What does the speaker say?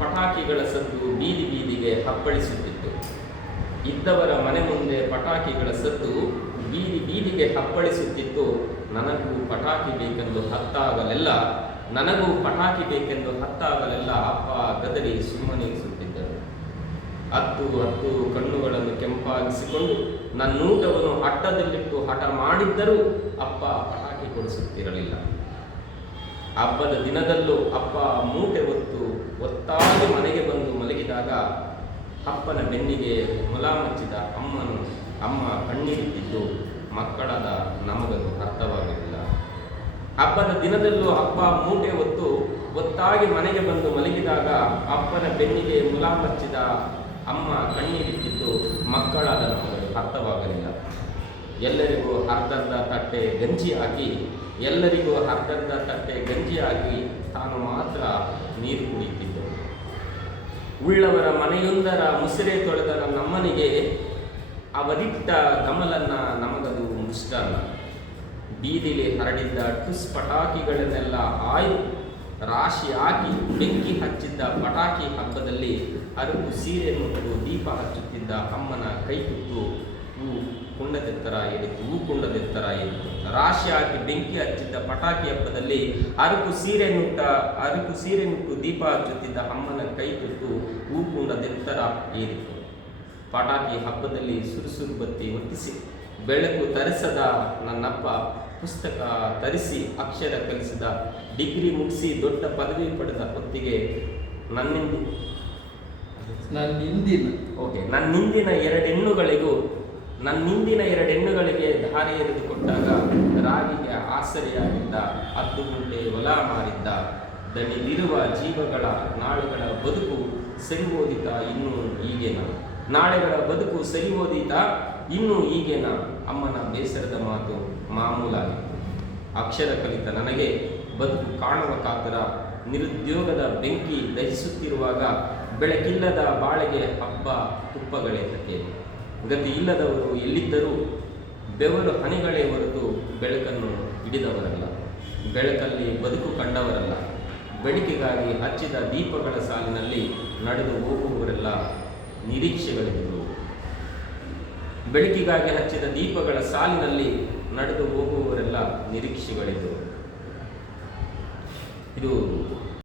ಪಟಾಕಿಗಳ ಸದ್ದು ಬೀದಿ ಬೀದಿಗೆ ಹಪ್ಪಳಿಸುತ್ತಿತ್ತು. ಇದ್ದವರ ಮನೆ ಮುಂದೆ ಪಟಾಕಿಗಳ ಸದ್ದು ಬೀದಿ ಬೀದಿಗೆ ಹಪ್ಪಳಿಸುತ್ತಿತ್ತು. ನನಗೂ ಪಟಾಕಿ ಬೇಕೆಂದು ಹತ್ತಾಗಲೆಲ್ಲ ಅಪ್ಪ ಗದರಿ ಸುಮ್ಮನಿರಿಸುತ್ತಿದ್ದರು. ಹತ್ತು ಕಣ್ಣುಗಳನ್ನು ಕೆಂಪಾಗಿಸಿಕೊಂಡು ನನ್ನೂಟವನ್ನು ಹಟ್ಟದಲ್ಲಿಟ್ಟು ಹಠ ಮಾಡಿದ್ದರೂ ಅಪ್ಪ ಪಟಾಕಿ ಕೊಡಿಸುತ್ತಿರಲಿಲ್ಲ. ಹಬ್ಬದ ದಿನದಲ್ಲೂ ಅಪ್ಪ ಮೂಟೆ ಒತ್ತಾಗಿ ಮನೆಗೆ ಬಂದು ಮಲಗಿದಾಗ ಅಪ್ಪನ ಬೆನ್ನಿಗೆ ಮುಲಾಮಚ್ಚಿದ ಅಮ್ಮ ಕಣ್ಣೀರಿಟ್ಟಿದ್ದು ಮಕ್ಕಳಾದ ನಮಗದು ಅರ್ಥವಾಗಲಿಲ್ಲ. ಹಬ್ಬದ ದಿನದಲ್ಲೂ ಅಪ್ಪ ಮೂಟೆ ಒತ್ತಾಗಿ ಮನೆಗೆ ಬಂದು ಮಲಗಿದಾಗ ಅಪ್ಪನ ಬೆನ್ನಿಗೆ ಮುಲಾಮಚ್ಚಿದ ಅಮ್ಮ ಕಣ್ಣೀರಿಟ್ಟಿದ್ದು ಮಕ್ಕಳಾದ ನಮಗದು ಅರ್ಥವಾಗಲಿಲ್ಲ. ಎಲ್ಲರಿಗೂ ಅರ್ಧರ್ಧ ತಟ್ಟೆ ಗಂಜಿ ಹಾಕಿ ತಾನು ಮಾತ್ರ ನೀರು ಕುಡಿಯುತ್ತಿದ್ದು. ಉಳ್ಳವರ ಮನೆಯೊಂದರ ಮುಸುರೆ ತೊಳೆದ ನಮ್ಮನಿಗೆ ಅವರಿಟ್ಟ ಕಮಲನ್ನ ನಮಗದು ಮುಷ್ಟ ಅಲ್ಲ. ಬೀದಿಲಿ ಹರಡಿದ್ದ ಟುಸ್ ಪಟಾಕಿಗಳನ್ನೆಲ್ಲ ಆಯ್ದು ರಾಶಿ ಹಾಕಿ ಬೆಂಕಿ ಹಚ್ಚಿದ್ದ ಪಟಾಕಿ ಹಬ್ಬದಲ್ಲಿ ಅರುಕು ಸೀರೆ ಮುಟ್ಟು ದೀಪ ಹಚ್ಚುತ್ತಿದ್ದ ಅಮ್ಮನ ಕೈ ತುತ್ತು ಹೂ ಕುಂಡದೆತ್ತರ ಏರಿತು. ರಾಶಿ ಹಾಕಿ ಬೆಂಕಿ ಹಚ್ಚಿದ್ದ ಪಟಾಕಿ ಹಬ್ಬದಲ್ಲಿ ಅರುಕು ಸೀರೆ ಮುಟ್ಟು ದೀಪ ಹಚ್ಚುತ್ತಿದ್ದ ಅಮ್ಮನ ಕೈ ತುತ್ತು ಹೂ ಕುಂಡದೆತ್ತರ ಏರಿತು. ಪಟಾಕಿ ಹಬ್ಬದಲ್ಲಿ ಸುರುಸುರು ಬತ್ತಿ ಹೊತ್ತಿಸಿ ಬೆಳಕು ತರಿಸದ ನನ್ನಪ್ಪ ಪುಸ್ತಕ ತರಿಸಿ ಅಕ್ಷರ ಕಲಿಸಿದ. ಡಿಗ್ರಿ ಮುಗಿಸಿ ದೊಡ್ಡ ಪದವಿ ಪಡೆದ ಹೊತ್ತಿಗೆ ನನ್ನಿಂದಿನ ಎರಡೆಣ್ಣುಗಳಿಗೆ ದಾರಿ ಎರೆದುಕೊಟ್ಟಾಗ ರಾಗಿಗೆ ಆಸರೆಯಾಗಿದ್ದ 10 ಗುಂಟೆ ಹೊಲ ಮಾರಿದ್ದ ದಣಿದಿರುವ ಜೀವಗಳ ನಾಳೆಗಳ ಬದುಕು ಸರಿಹೋದಿತ ಇನ್ನೂ ಈಗೇನ ಅಮ್ಮನ ಬೇಸರದ ಮಾತು ಮಾಮೂಲಾಗಿತ್ತು. ಅಕ್ಷರ ಕಲಿತ ನನಗೆ ಬದುಕು ಕಾಣುವ ಕಾತರ ನಿರುದ್ಯೋಗದ ಬೆಂಕಿ ದಹಿಸುತ್ತಿರುವಾಗ ಬೆಳಕಿಲ್ಲದ ಬಾಳೆಗೆ ಹಬ್ಬ ತುಪ್ಪಗಳೇತಕ್ಕೆ. ಗತಿ ಇಲ್ಲದವರು ಎಲ್ಲಿದ್ದರೂ ಬೆವರು ಹನಿಗಳೇ ಹೊರತು ಬೆಳಕನ್ನು ಹಿಡಿದವರಲ್ಲ, ಬೆಳಕಲ್ಲಿ ಬದುಕು ಕಂಡವರಲ್ಲ. ಬೆಳಕಿಗಾಗಿ ಹಚ್ಚಿದ ದೀಪಗಳ ಸಾಲಿನಲ್ಲಿ ನಡೆದು ಹೋಗುವವರೆಲ್ಲ ನಿರೀಕ್ಷೆಗಳಿದ್ದರು. ಬೆಳಕಿಗಾಗಿ ಹಚ್ಚಿದ ದೀಪಗಳ ಸಾಲಿನಲ್ಲಿ ನಡೆದು ಹೋಗುವವರೆಲ್ಲ ನಿರೀಕ್ಷೆಗಳಿದ್ದರು. ಇದು